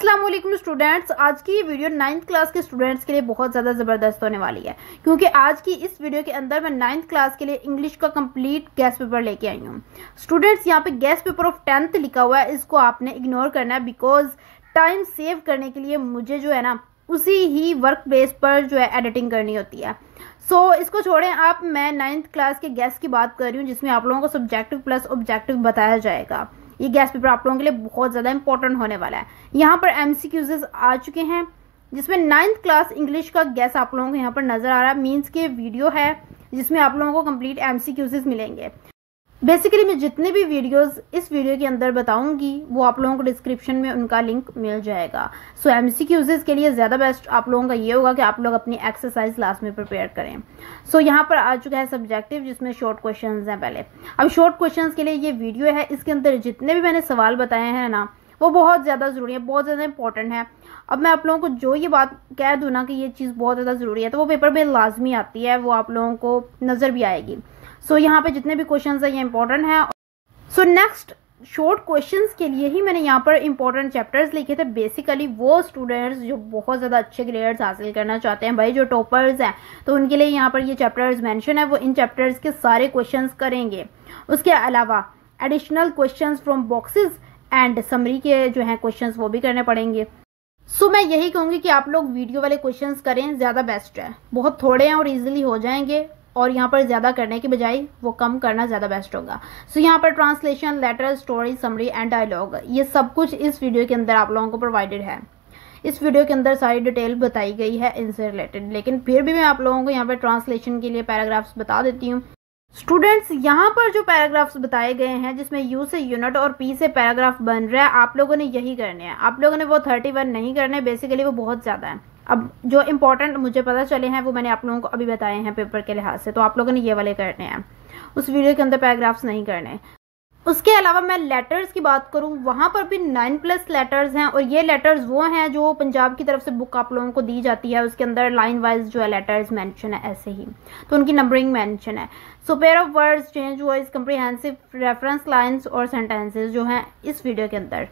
अस्सलाम वालेकुम स्टूडेंट्स। आज की ये वीडियो 9th क्लास के स्टूडेंट्स के लिए बहुत ज़्यादा ज़बरदस्त होने वाली है, क्योंकि आज की इस वीडियो के अंदर मैं 9th क्लास के लिए इंग्लिश का कंप्लीट गेस्ट पेपर लेके आई हूँ। स्टूडेंट्स, यहाँ पे गेस्ट पेपर ऑफ 10th लिखा हुआ है, इसको आपने इग्नोर करना है बिकॉज टाइम सेव करने के लिए मुझे जो है ना उसी ही वर्क प्लेस पर जो है एडिटिंग करनी होती है। सो इसको छोड़ें आप, मैं 9th क्लास के गेस्ट की बात कर रही हूँ जिसमें आप लोगों को सब्जेक्टिव प्लस ऑब्जेक्टिव बताया जाएगा। ये गेस्ट पेपर आप लोगों के लिए बहुत ज़्यादा इंपॉर्टेंट होने वाला है। यहाँ पर MCQs आ चुके हैं जिसमें 9th क्लास इंग्लिश का गेस्ट आप लोगों को यहाँ पर नज़र आ रहा है। मीन्स के वीडियो है जिसमें आप लोगों को कंप्लीट MCQs मिलेंगे। बेसिकली मैं जितने भी वीडियोस इस वीडियो के अंदर बताऊंगी वो आप लोगों को डिस्क्रिप्शन में उनका लिंक मिल जाएगा। सो MCQs के लिए ज़्यादा बेस्ट आप लोगों का ये होगा कि आप लोग अपनी एक्सरसाइज लास्ट में प्रिपेयर करें। सो यहाँ पर आ चुका है सब्जेक्टिव जिसमें शॉर्ट क्वेश्चंस हैं। पहले अब शॉर्ट क्वेश्चंस के लिए ये वीडियो है, इसके अंदर जितने भी मैंने सवाल बताए हैं ना वो बहुत ज़्यादा ज़रूरी है, बहुत ज़्यादा इंपॉर्टेंट है। अब मैं आप लोगों को जो ये बात कह दूँ ना कि ये चीज़ बहुत ज़्यादा ज़रूरी है तो वो पेपर में लाजमी आती है, वो आप लोगों को नज़र भी आएगी। सो यहाँ पे जितने भी क्वेश्चंस हैं ये इंपॉर्टेंट हैं। सो नेक्स्ट शॉर्ट क्वेश्चंस के लिए ही मैंने यहाँ पर इंपॉर्टेंट चैप्टर्स लिखे थे। बेसिकली वो स्टूडेंट्स जो बहुत ज़्यादा अच्छे ग्रेड्स हासिल करना चाहते हैं, भाई जो टॉपर्स हैं, तो उनके लिए यहाँ पर ये चैप्टर्स मेंशन है, वो इन चैप्टर्स के सारे क्वेश्चंस करेंगे। उसके अलावा additional questions from boxes and summary के जो हैं क्वेश्चंस वो भी करने पड़ेंगे। सो मैं यही कहूँगी कि आप लोग वीडियो वाले क्वेश्चंस करें, ज़्यादा बेस्ट है। बहुत थोड़े हैं और ईजिली हो जाएंगे और यहाँ पर ज़्यादा करने के बजाय वो कम करना ज़्यादा बेस्ट होगा। सो यहाँ पर translation, letter, story, summary and dialogue, ये सब कुछ इस वीडियो के अंदर आप लोगों को प्रोवाइडेड है। इस वीडियो के अंदर सारी डिटेल बताई गई है इनसे रिलेटेड, लेकिन फिर भी मैं आप लोगों को यहाँ पर ट्रांसलेशन के लिए पैराग्राफ्स बता देती हूँ। स्टूडेंट्स, यहाँ पर जो पैराग्राफ्स बताए गए हैं जिसमें यू से यूनिट और पी से पैराग्राफ बन रहा है, आप लोगों ने यही करने हैं। आप लोगों ने वो 31 नहीं करने, बेसिकली वो बहुत ज़्यादा है। अब जो इंपॉर्टेंट मुझे पता चले हैं वो मैंने आप लोगों को अभी बताए हैं पेपर के लिहाज से, तो आप लोगों ने ये वाले करने हैं, उस वीडियो के अंदर पैराग्राफ्स नहीं करने। उसके अलावा मैं लेटर्स की बात करूं, वहां पर भी 9+ लेटर्स हैं और ये लेटर्स वो हैं जो पंजाब की तरफ से बुक आप लोगों को दी जाती है, उसके अंदर लाइन वाइज जो है लेटर्स मेंशन है, ऐसे ही तो उनकी नंबरिंग मेंशन है। So pair of words, change voice, comprehensive, reference lines और सेंटेंसेस जो हैं इस वीडियो के अंदर।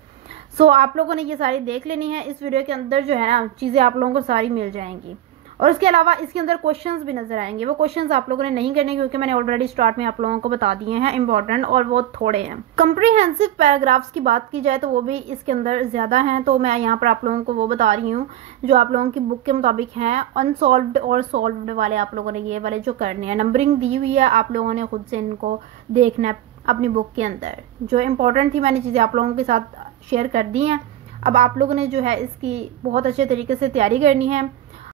सो आप लोगों ने ये सारी देख लेनी है। इस वीडियो के अंदर जो है ना चीज़ें आप लोगों को सारी मिल जाएंगी और उसके अलावा इसके अंदर क्वेश्चंस भी नजर आएंगे। वो क्वेश्चंस आप लोगों ने नहीं करने क्योंकि मैंने ऑलरेडी स्टार्ट में आप लोगों को बता दिए हैं इंपॉर्टेंट, और वो थोड़े हैं। कंप्रीहेंसिव पैराग्राफ्स की बात की जाए तो वो भी इसके अंदर ज़्यादा हैं, तो मैं यहाँ पर आप लोगों को वो बता रही हूँ जो आप लोगों की बुक के मुताबिक हैं। अनसॉल्व्ड और सॉल्व्ड वाले आप लोगों ने ये वाले जो करने हैं, नंबरिंग दी हुई है, आप लोगों ने खुद से इनको देखना है अपनी बुक के अंदर। जो इंपॉर्टेंट थी मैंने चीज़ें आप लोगों के साथ शेयर कर दी हैं। अब आप लोगों ने जो है इसकी बहुत अच्छे तरीके से तैयारी करनी है।